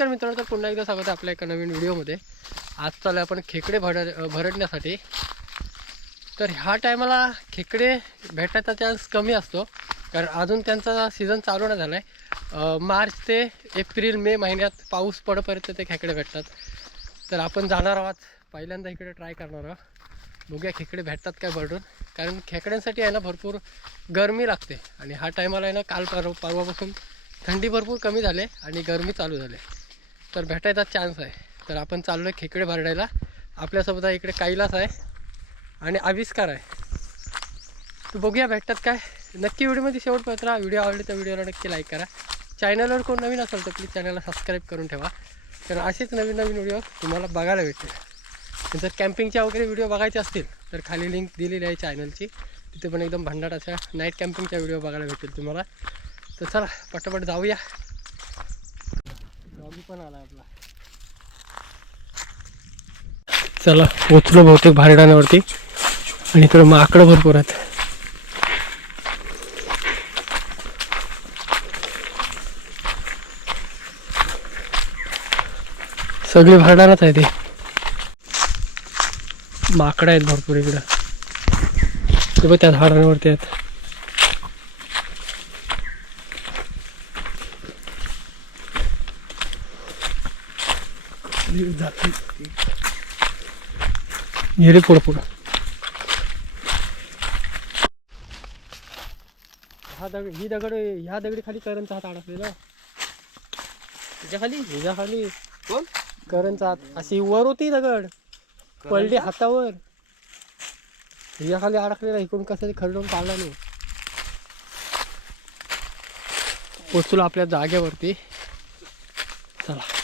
तर मित्रांनो तर पुन्हा एकदा स्वागत आहे आपल्या एका नवीन व्हिडिओमध्ये. आज चालू आहे आपण खेकडे भर भरडण्यासाठी. तर ह्या टायमाला खेकडे भेटायचा चान्स कमी असतो. कारण अजून त्यांचा सीझन चालू नाही झाला आहे मार्च ते एप्रिल मे महिन्यात पाऊस पडपर्यंत ते खेकडे भेटतात. तर आपण जाणार आहोत. पहिल्यांदा इकडे ट्राय करणार आहोत. बघूया खेकडे भेटतात काय भरडून. कारण खेकड्यांसाठी आहे ना भरपूर गरमी लागते. आणि हा टायमाला आहे ना काल परवा परवापासून थंडी भरपूर कमी झाले आणि गरमी चालू झाले. तर भेटायचा चान्स आहे. तर आपण चाललो आहे खेकडे भरडायला. आपल्यासोबत आहे इकडे कैलास आहे आणि आविष्कार आहे. तर बघूया भेटतात काय. नक्की व्हिडिओमध्ये शेवटपर्यंत राहा. व्हिडिओ आवडले तर व्हिडिओला नक्की लाईक करा. चॅनलवर कोण नवीन असेल तर प्लीज चॅनलला सबस्क्राईब करून ठेवा. तर असेच नवीन नवीन व्हिडिओ तुम्हाला बघायला भेटतील. जर कॅम्पिंगच्या वगैरे व्हिडिओ बघायचे असतील तर खाली लिंक दिलेली आहे चॅनलची तिथे पण एकदम भन्नाट अशा नाईट कॅम्पिंगच्या व्हिडिओ बघायला भेटतील तुम्हाला. तर चला पटापट जाऊया. डॉगी पण आला आपला. चला पोचलो बहुतेक भारडाण्यावरती आणि इकडं माकडं भरपूर आहेत. सगळे भारडानच आहे ते. माकडं आहेत भरपूर इकडं. ते बघ त्या झाडांवरती आहेत. गेले पुढं पुढं हा दगड ही दगड ह्या दगडी खाली करंचा हात अडकलेला तुझ्या खाली हिच्या खाली कोण? करंचा हात अशी वर होती दगड. पडली हातावर. हिच्या खाली अडकलेला इकडून कसं खरडून काढला नाही. पोचलो आपल्या जागेवरती. चला.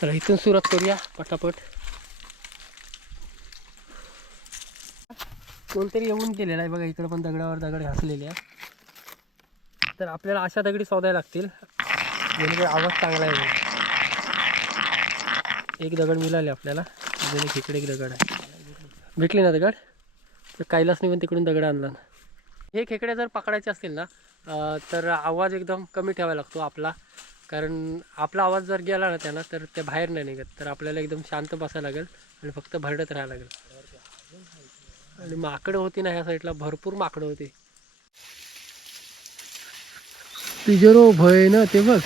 चला इथून सुरुवात करूया पटापट. कोणतरी येऊन गेलेला आहे बघा इकडं पण दगडावर दगड घासलेले आहे तर आपल्याला अशा दगडी शोधायला लागतील जेणेकरून आवाज चांगला आहे एक दगड मिळाले आपल्याला अजून एक इकडे एक दगड आहे. भेटले ना दगड? तर कैलासने पण तिकडून दगड आणला. हे खेकडे जर पकडायचे असतील ना तर आवाज एकदम कमी ठेवायला लागतो आपला. कारण आपला आवाज जर गेला ना त्यांना तर ते बाहेर नाही निघत. तर आपल्याला एकदम शांत बसायला लागेल आणि फक्त भरडत राहायला लागेल. आणि माकडं होती ना ह्या साईडला भरपूर माकडं होती. तिजरो भय ना ते बघ.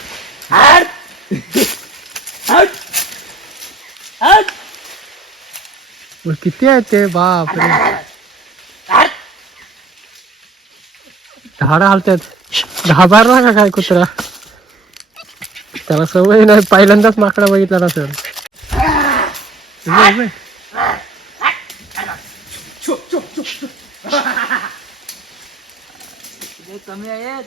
किती आहेत ते? बाप रे झाडं हालतात घाबरला का काय कुत्रा? त्याला सवय नाही. पहिल्यांदाच माकडा बघितला ना सर कमी आहेत.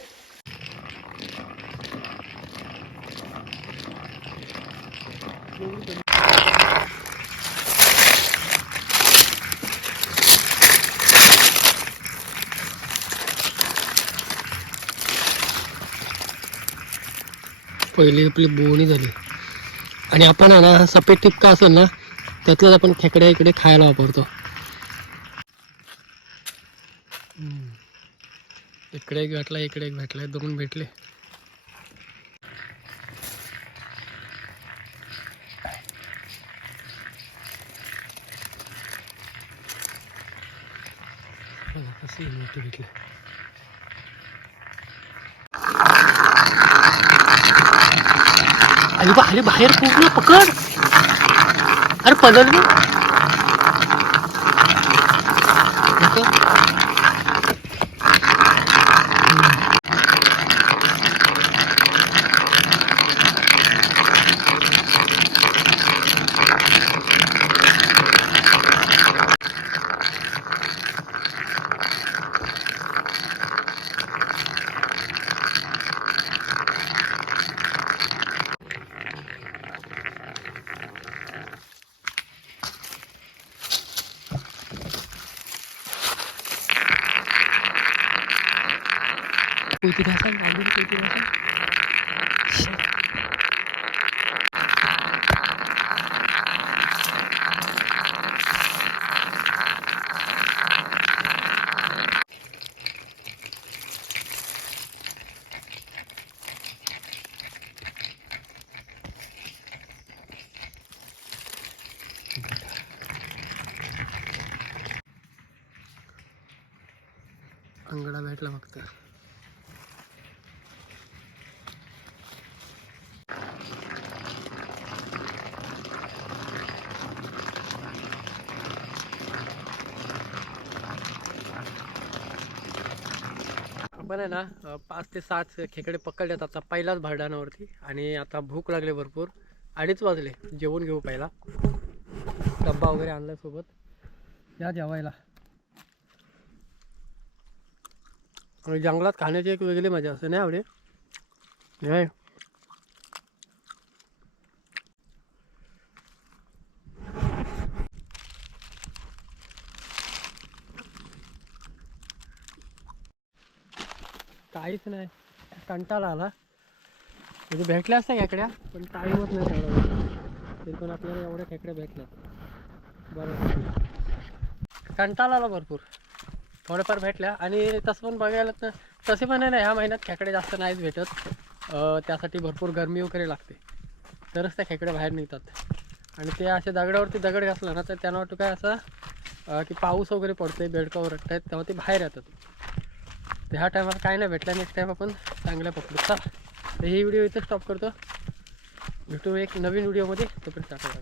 पहिली आपली बोवणी झाली. आणि आपण ना सफेद टिपका असेल ना त्यातल्याच आपण खेकड्या इकडे खायला वापरतो. इकडे एक भेटला इकडे एक भेटला दोन भेटले. बघा, कशी भेटली. अरे बाहेर पूर्ण पकड. अरे पदर Kejelasan, ambil kejelasan. अंगड़ा बैठला मागता आपण आहे ना पाच ते सात खेकडे पकडलेत आता पहिलाच भारडानावरती आणि आता भूक लागली भरपूर. अडीच वाजले जेवून घेऊ पहिला. डब्बा वगैरे आणलाय सोबत. या जेवायला. जंगलात खाण्याची एक वेगळी मजा असते नाही आवडे? काहीच नाही. कंटाळा आला. म्हणजे भेटल्या असत्या खेकड्या पण टाईमच नाही तेवढा तरी पण आपल्याला एवढ्या खेकड्या भेटल्या. बरं. कंटाळा आला भरपूर. थोड्याफार भेटल्या. आणि तसं पण बघायला तर तसे पण आहे ना ह्या महिन्यात खेकडे जास्त नाहीच भेटत. त्यासाठी भरपूर गरमी वगैरे लागते. तरच त्या खेकडे बाहेर निघतात. आणि ते असे दगडावरती दगड घासला ना तर त्यांना वाटतं काय असं की पाऊस वगैरे पडतोय बेडकावर रटत आहेत तेव्हा ते बाहेर येतात. तर ह्या टायमाला काय नाही भेटला नेक्स्ट टाईम आपण चांगल्या पकडू. चला तर ही व्हिडिओ इथं स्टॉप करतो. भेटू एक नवीन व्हिडिओमध्ये तोपर्यंत टाटा